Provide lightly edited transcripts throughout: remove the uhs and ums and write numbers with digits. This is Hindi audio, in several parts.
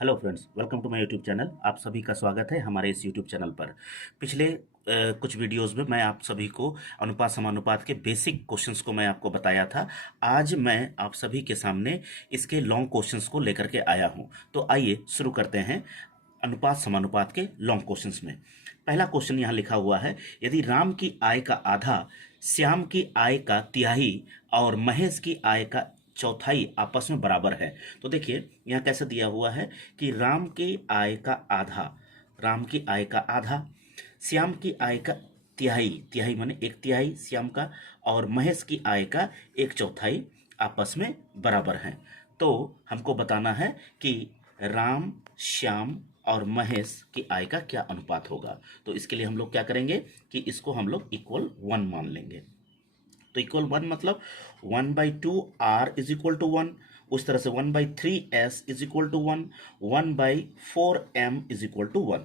Hello friends, welcome to my YouTube channel. आप सभी का स्वागत है हमारे इस यूट्यूब चैनल पर। पिछले कुछ वीडियोस में मैं आप सभी को अनुपात समानुपात के बेसिक क्वेश्चंस को मैं आपको बताया था। आज मैं आप सभी के सामने इसके लॉन्ग क्वेश्चंस को लेकर के आया हूं। तो आइए शुरू करते हैं अनुपात समानुपात के लॉन्ग क्वेश्चंस में। पहला क्वेश्चन यहाँ लिखा हुआ है, यदि राम की आय का आधा, श्याम की आय का तिहाई और महेश की आय का चौथाई आपस में बराबर है। तो देखिए यहाँ कैसे दिया हुआ है कि राम की आय का आधा, राम की आय का आधा, श्याम की आय का तिहाई, तिहाई माने एक तिहाई श्याम का, और महेश की आय का एक चौथाई आपस में बराबर हैं। तो हमको बताना है कि राम, श्याम और महेश की आय का क्या अनुपात होगा। तो इसके लिए हम लोग क्या करेंगे कि इसको हम लोग इक्वल 1 मान लेंगे। तो इक्वल 1 मतलब 1/2 r इज इक्वल टू 1, उस तरह से 1/3s is equal to 1, 1/4m is equal to 1।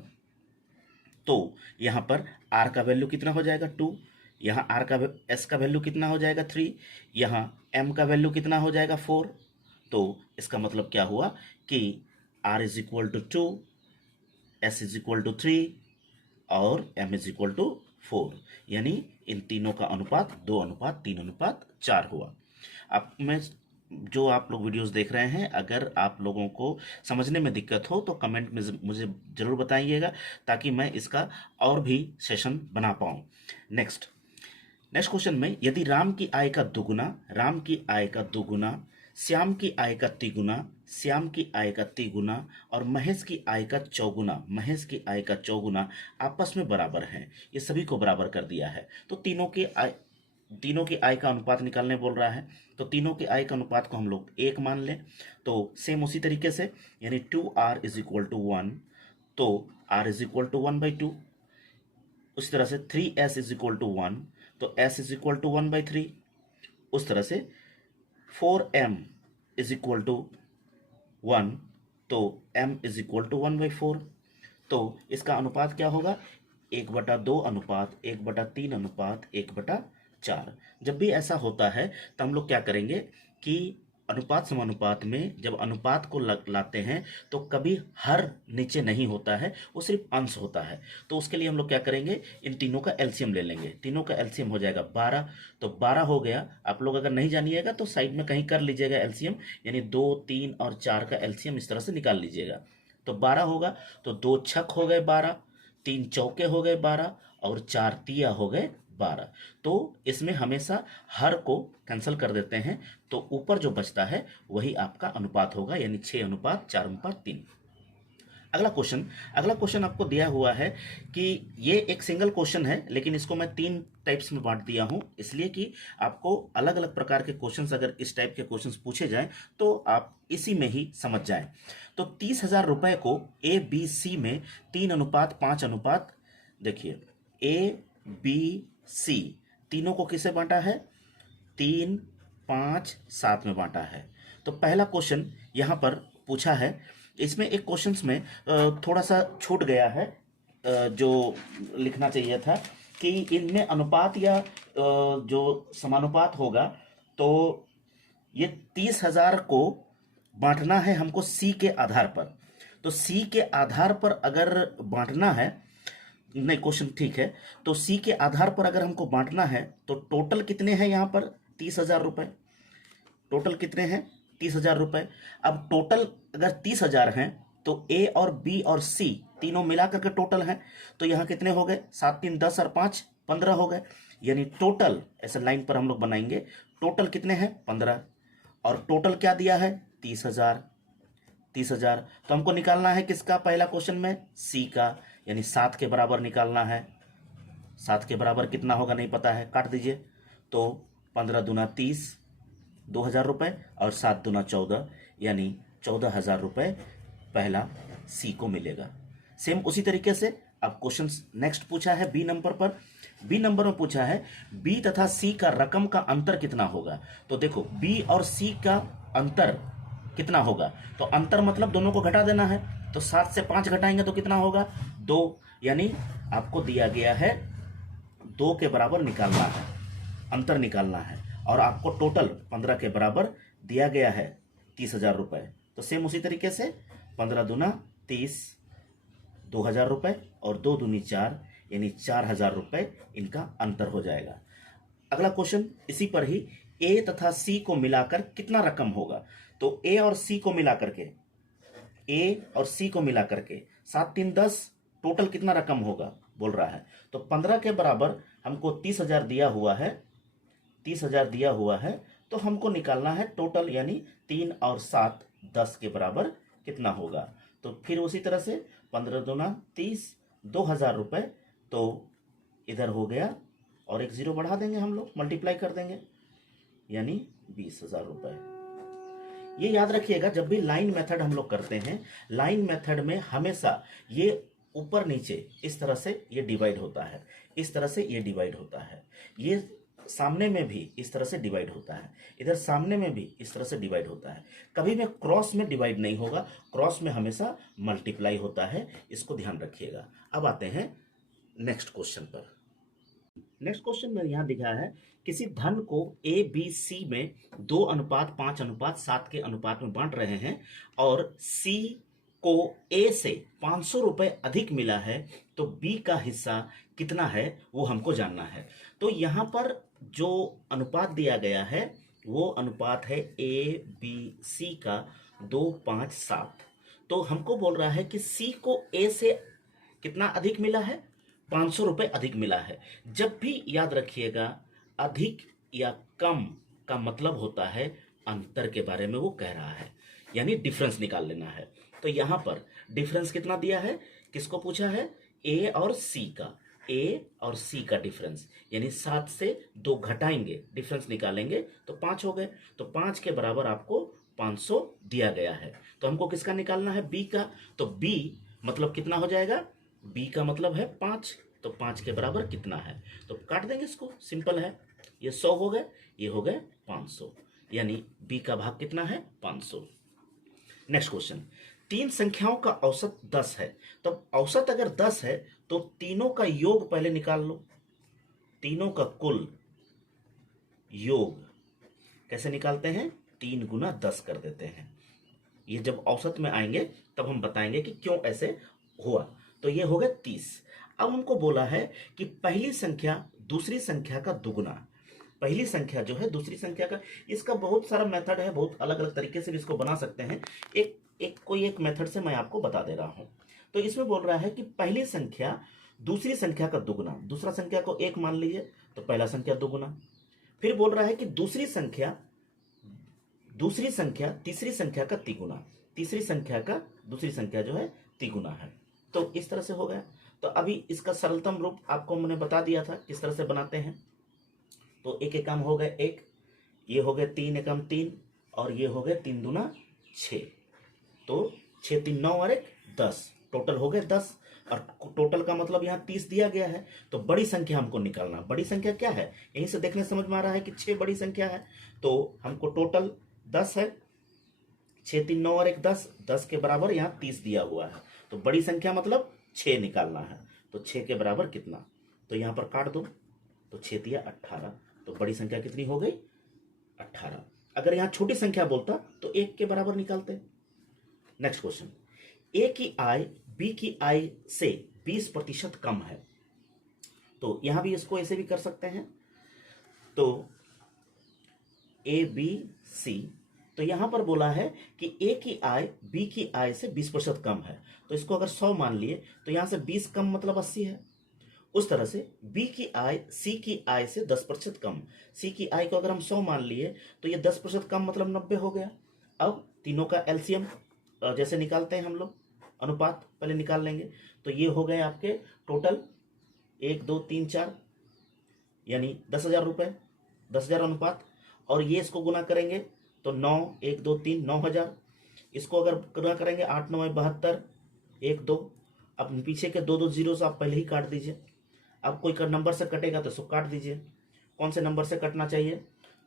तो यहां पर r का वैल्यू कितना हो जाएगा 2, यहाँ r का s का वैल्यू कितना हो जाएगा 3, यहाँ m का वैल्यू कितना हो जाएगा 4। तो इसका मतलब क्या हुआ कि r is equal to 2, s is equal to 3 और m इज इक्वल टू 4, यानी इन तीनों का अनुपात 2:3:4 हुआ। अब मैं जो आप लोग वीडियोस देख रहे हैं, अगर आप लोगों को समझने में दिक्कत हो तो कमेंट में मुझे ज़रूर बताइएगा, ताकि मैं इसका और भी सेशन बना पाऊँ। नेक्स्ट क्वेश्चन में, यदि राम की आय का दुगुना, राम की आय का दुगुना, श्याम की आय का तिगुना, श्याम की आय का तिगुना और महेश की आय का चौगुना, महेश की आय का चौगुना आपस में बराबर हैं। ये सभी को बराबर कर दिया है। तो तीनों की आय का अनुपात निकालने बोल रहा है। तो तीनों की आय का अनुपात को हम लोग 1 मान लें। तो सेम उसी तरीके से, यानी 2r इज इक्वल टू 1, तो r इज इक्वल टू 1/2। उस तरह से 3s इज इक्वल टू 1, तो s इज इक्वल टू 1/3। उस तरह से 4m इज इक्वल टू 1, तो m इज इक्वल टू 1/4। तो इसका अनुपात क्या होगा, 1/2 अनुपात 1/3 अनुपात 1/4। जब भी ऐसा होता है तो हम लोग क्या करेंगे कि अनुपात समानुपात में जब अनुपात को लाते हैं तो कभी हर नीचे नहीं होता है, वो सिर्फ अंश होता है। तो उसके लिए हम लोग क्या करेंगे, इन तीनों का एलसीएम ले लेंगे। तीनों का एलसीएम हो जाएगा 12, तो 12 हो गया। आप लोग अगर नहीं जानिएगा तो साइड में कहीं कर लीजिएगा एलसीएम, यानी 2, 3 और 4 का एलसीएम इस तरह से निकाल लीजिएगा। तो 12 होगा, तो 2 छक हो गए 12, 3 चौके हो गए 12 और 4 तिया हो गए 12। तो इसमें हमेशा हर को कैंसिल कर देते हैं, तो ऊपर जो बचता है वही आपका अनुपात होगा, यानी 6:4:3। अगला क्वेश्चन आपको दिया हुआ है कि ये एक सिंगल क्वेश्चन है, लेकिन इसको मैं 3 टाइप्स में बांट दिया हूं, इसलिए कि आपको अलग अलग प्रकार के क्वेश्चंस, अगर इस टाइप के क्वेश्चंस पूछे जाएं तो आप इसी में ही समझ जाएं। तो 30,000 रुपए को ABC में 3:5:, देखिए ABC तीनों को किसे बांटा है, 3, 5, 7 में बांटा है। तो पहला क्वेश्चन यहां पर पूछा है, इसमें एक क्वेश्चंस में थोड़ा सा छूट गया है, जो लिखना चाहिए था कि इनमें अनुपात या जो समानुपात होगा, तो ये 30,000 को बांटना है हमको सी के आधार पर। तो सी के आधार पर अगर बांटना है, नहीं क्वेश्चन ठीक है, तो सी के आधार पर अगर हमको बांटना है तो टोटल कितने हैं यहाँ पर 30,000 रुपए, टोटल कितने हैं 30,000 रुपए। अब टोटल अगर 30,000 हैं तो ए और बी और सी तीनों मिला करके टोटल हैं। तो यहाँ कितने हो गए, 7, 3, 10 और 5 15 हो गए, यानी टोटल ऐसे लाइन पर हम लोग बनाएंगे, टोटल कितने हैं 15, और टोटल क्या दिया है 30,000। तो हमको निकालना है किसका, पहला क्वेश्चन में सी का, यानी 7 के बराबर निकालना है। 7 के बराबर कितना होगा नहीं पता है, काट दीजिए। तो 15 दूना 30, 2,000 रुपए, और 7 दूना 14, यानी 14,000 रुपए पहला सी को मिलेगा। सेम उसी तरीके से अब क्वेश्चन नेक्स्ट पूछा है बी नंबर पर। बी नंबर में पूछा है बी तथा सी का रकम का अंतर कितना होगा। तो देखो बी और सी का अंतर कितना होगा, तो अंतर मतलब दोनों को घटा देना है। तो 7 से 5 घटाएंगे तो कितना होगा 2, यानी आपको दिया गया है 2 के बराबर निकालना है, अंतर निकालना है, और आपको टोटल 15 के बराबर दिया गया है 30,000 रुपए। तो सेम उसी तरीके से 15 दूना 30, 2,000 रुपये, और 2 दूनी 4, यानी 4,000 रुपये इनका अंतर हो जाएगा। अगला क्वेश्चन इसी पर ही, ए तथा सी को मिलाकर कितना रकम होगा। तो ए और सी को मिलाकर के, ए और सी को मिलाकर के 7 3 10, टोटल कितना रकम होगा बोल रहा है। तो 15 के बराबर हमको 30,000 दिया हुआ है, 30,000 दिया हुआ है, तो हमको निकालना है टोटल, यानी 3 और 7 10 के बराबर कितना होगा। तो फिर उसी तरह से 15 दूना 30, 2,000 रुपये, तो इधर हो गया, और एक जीरो बढ़ा देंगे हम लोग, मल्टीप्लाई कर देंगे, यानी 20,000 रुपये। ये याद रखिएगा, जब भी लाइन मेथड हम लोग करते हैं, लाइन मेथड में हमेशा ये ऊपर नीचे इस तरह से ये डिवाइड होता है, इस तरह से ये डिवाइड होता है, ये सामने में भी इस तरह से डिवाइड होता है, इधर सामने में भी इस तरह से डिवाइड होता है। कभी भी क्रॉस में डिवाइड नहीं होगा, क्रॉस में हमेशा मल्टीप्लाई होता है, इसको ध्यान रखिएगा। अब आते हैं नेक्स्ट क्वेश्चन पर। नेक्स्ट क्वेश्चन में यहाँ दिखा है, किसी धन को ए बी सी में 2:5:7 के अनुपात में बांट रहे हैं, और सी को ए से 500 रुपये अधिक मिला है, तो बी का हिस्सा कितना है वो हमको जानना है। तो यहाँ पर जो अनुपात दिया गया है वो अनुपात है ए बी सी का 2:5:7। तो हमको बोल रहा है कि सी को ए से कितना अधिक मिला है, 500 रुपये अधिक मिला है। जब भी याद रखिएगा, अधिक या कम का मतलब होता है अंतर के बारे में वो कह रहा है, यानी डिफरेंस निकाल लेना है। तो यहाँ पर डिफरेंस कितना दिया है, किसको पूछा है, ए और सी का, ए और सी का डिफरेंस, यानी 7 से 2 घटाएंगे, डिफरेंस निकालेंगे तो 5 हो गए। तो 5 के बराबर आपको 500 दिया गया है। तो हमको किसका निकालना है, बी का। तो बी मतलब कितना हो जाएगा, बी का मतलब है 5, तो 5 के बराबर कितना है, तो काट देंगे इसको, सिंपल है। ये 100 हो गए, ये हो गए 500, यानी बी का भाग कितना है, 500। नेक्स्ट क्वेश्चन, 3 संख्याओं का औसत 10 है। तो औसत अगर 10 है तो तीनों का योग पहले निकाल लो, तीनों का कुल योग कैसे निकालते हैं, 3 गुना 10 कर देते हैं। ये जब औसत में आएंगे तब हम बताएंगे कि क्यों ऐसे हुआ। तो ये हो गया 30। अब हमको बोला है कि पहली संख्या दूसरी संख्या का दुगुना, पहली संख्या जो है दूसरी संख्या का, इसका बहुत सारा मेथड है, बहुत अलग अलग तरीके से भी इसको बना सकते हैं। कोई एक मेथड से मैं आपको बता दे रहा हूं। तो इसमें बोल रहा है कि पहली संख्या दूसरी संख्या का दुगुना, दूसरा संख्या को 1 मान लीजिए तो पहला संख्या दुगुना। फिर बोल रहा है कि दूसरी संख्या तीसरी संख्या का तिगुना, तीसरी संख्या का दूसरी संख्या जो है तिगुना है। तो इस तरह से हो गया। तो अभी इसका सरलतम रूप आपको मैंने बता दिया था किस तरह से बनाते हैं। तो एक एकम हो गए 1, ये हो गए 3 एकम 3, और ये हो गए 3 दूना 6। तो 6 3 9 और 1 10, टोटल हो गए 10। और टोटल का मतलब यहाँ 30 दिया गया है। तो बड़ी संख्या हमको निकालना, बड़ी संख्या क्या है, यहीं से देखने समझ में आ रहा है कि 6 बड़ी संख्या है। तो हमको टोटल 10 है, 6 3 9 और 1 10, 10 के बराबर यहाँ 30 दिया हुआ है। तो बड़ी संख्या मतलब 6 निकालना है। तो 6 के बराबर कितना, तो यहाँ पर काट दो, तो 6 दिया 18। तो बड़ी संख्या कितनी हो गई, 18। अगर यहाँ छोटी संख्या बोलता तो 1 के बराबर निकालते। नेक्स्ट क्वेश्चन, ए की आय बी की आय से 20% कम है। तो यहां भी इसको ऐसे भी कर सकते हैं। तो ए बी सी, तो यहां पर बोला है कि ए की आय बी की आय से 20% कम है। तो इसको अगर 100 मान लिए तो यहां से 20 कम मतलब 80 है। उस तरह से बी की आय सी की आय से 10% कम, सी की आय को अगर हम 100 मान लिए तो ये 10% कम मतलब 90 हो गया। अब तीनों का एलसीएम जैसे निकालते हैं हम लोग, अनुपात पहले निकाल लेंगे। तो ये हो गए आपके टोटल 1 2 3 4, यानी 10,000 रुपये, 10,000 अनुपात। और ये इसको गुना करेंगे तो 9 1 2 3 9,000। इसको अगर गुना करेंगे 8 9 72 1 2। अब पीछे के 2 2 जीरो से आप पहले ही काट दीजिए। अब कोई नंबर से कटेगा तो इसको काट दीजिए, कौन से नंबर से कटना चाहिए।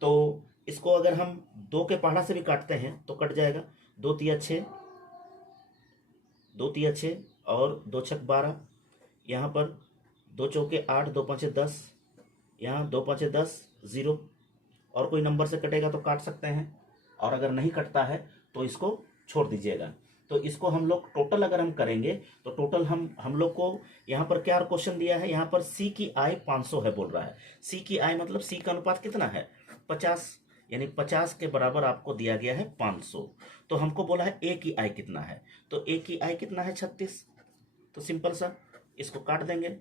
तो इसको अगर हम 2 के पहाड़ा से भी काटते हैं तो कट जाएगा। 2 तिया 6, 2 तिया 6 और 2 छक 12, यहाँ पर 2 चौके 8, 2 पाँचे 10, यहाँ 2 पाँचे 10 0। और कोई नंबर से कटेगा तो काट सकते हैं, और अगर नहीं कटता है तो इसको छोड़ दीजिएगा। तो इसको हम लोग टोटल अगर हम करेंगे तो टोटल हम लोग को यहाँ पर क्या क्वेश्चन दिया है, यहाँ पर सी की आय 500 है बोल रहा है। सी की आय मतलब सी का अनुपात कितना है 50, यानी 50 के बराबर आपको दिया गया है 500। तो हमको बोला है ए की आय कितना है, तो ए की आय कितना है 36। तो सिंपल सा इसको काट देंगे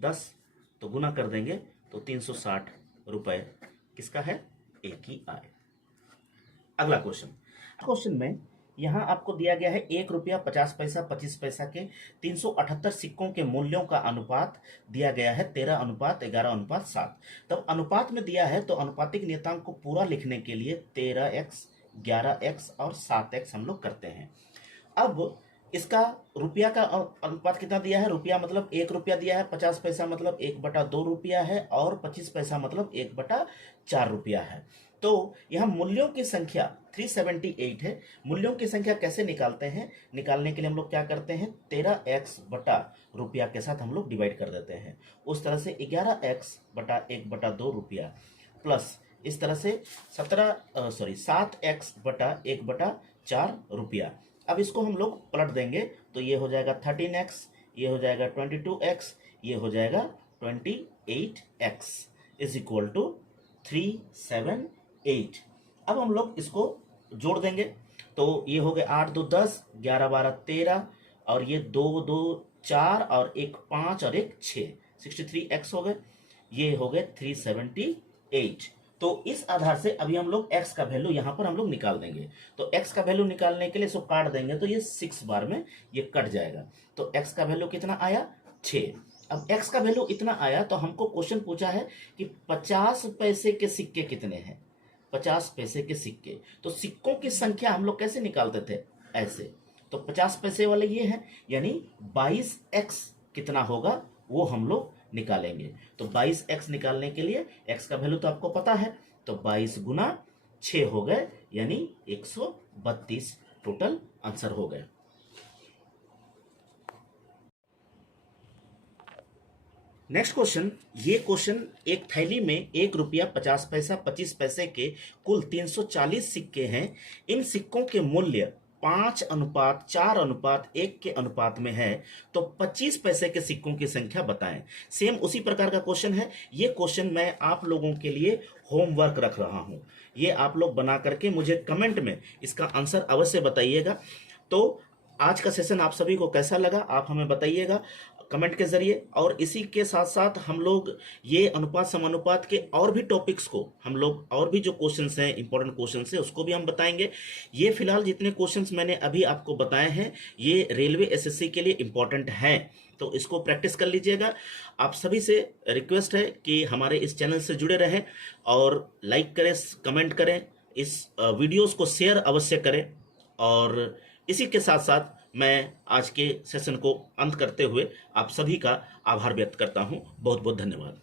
10 तो गुना कर देंगे तो 360 रुपए किसका है, ए की आय। अगला क्वेश्चन में यहां आपको दिया गया है 1 रुपया 50 पैसा 25 पैसा के 378 सिक्कों के मूल्यों का अनुपात दिया गया है 13:11:7। तब अनुपात में दिया है तो अनुपातिक नियतांक को पूरा लिखने के लिए 13x 11x और 7x हम लोग करते हैं। अब इसका रुपया का अनुपात कितना दिया है, रुपया मतलब 1 रुपया दिया है, 50 पैसा मतलब 1/2 रुपया है और 25 पैसा मतलब 1/4 रुपया है। तो यह मूल्यों की संख्या 378 है। मूल्यों की संख्या कैसे निकालते हैं, निकालने के लिए हम लोग क्या करते हैं 13x बटा रुपया के साथ हम लोग डिवाइड कर देते हैं। उस तरह से 11x बटा 1/2 रुपया प्लस इस तरह से 7x बटा 1/4 रुपया। अब इसको हम लोग पलट देंगे तो ये हो जाएगा 13x, ये हो जाएगा 22x, ये हो जाएगा 28x इज इक्वल टू 378। अब हम लोग इसको जोड़ देंगे तो ये हो गए 8 2 10 11 12 13 और ये 2 2 4 और 1 5 और 1 6 63x हो गए, ये हो गए 378। तो इस आधार से अभी हम लोग x का वैल्यू यहां पर हम लोग निकाल देंगे। तो x का वैल्यू निकालने के लिए इसको काट देंगे तो ये 6 बार में ये कट जाएगा। तो x का वैल्यू कितना आया 6। अब x का वैल्यू इतना आया तो हमको क्वेश्चन पूछा है कि 50 पैसे के सिक्के कितने हैं, 50 पैसे के सिक्के। तो सिक्कों की संख्या हम लोग कैसे निकालते थे, ऐसे। तो 50 पैसे वाले ये हैं, यानी 22x कितना होगा वो हम लोग निकालेंगे। तो 22x निकालने के लिए x का वैल्यू तो आपको पता है, तो 22 गुना 6 हो गए यानी 132 टोटल आंसर हो गए। नेक्स्ट क्वेश्चन, ये क्वेश्चन एक थैली में 1 रुपया 50 पैसा 25 पैसे के कुल 340 सिक्के हैं। इन सिक्कों के मूल्य 5:4:1 के अनुपात में है, तो 25 पैसे के सिक्कों की संख्या बताएं। सेम उसी प्रकार का क्वेश्चन है। ये क्वेश्चन मैं आप लोगों के लिए होमवर्क रख रहा हूं, ये आप लोग बना करके मुझे कमेंट में इसका आंसर अवश्य बताइएगा। तो आज का सेशन आप सभी को कैसा लगा आप हमें बताइएगा कमेंट के जरिए। और इसी के साथ साथ हम लोग ये अनुपात समानुपात के और भी टॉपिक्स को हम लोग, और भी जो क्वेश्चंस हैं इंपॉर्टेंट क्वेश्चंस है उसको भी हम बताएंगे। ये फिलहाल जितने क्वेश्चंस मैंने अभी आपको बताए हैं ये रेलवे एसएससी के लिए इंपॉर्टेंट हैं, तो इसको प्रैक्टिस कर लीजिएगा। आप सभी से रिक्वेस्ट है कि हमारे इस चैनल से जुड़े रहें और लाइक करें, कमेंट करें, इस वीडियोस को शेयर अवश्य करें। और इसी के साथ साथ मैं आज के सेशन को अंत करते हुए आप सभी का आभार व्यक्त करता हूं। बहुत बहुत धन्यवाद।